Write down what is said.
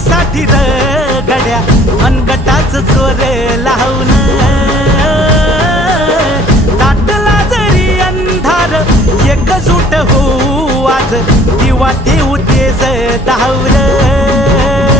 साठी र गड्या मनगटाच चोर लावून दाटला जरी अंधार एकजूट होऊ आज दिवा देऊ तेज धावलं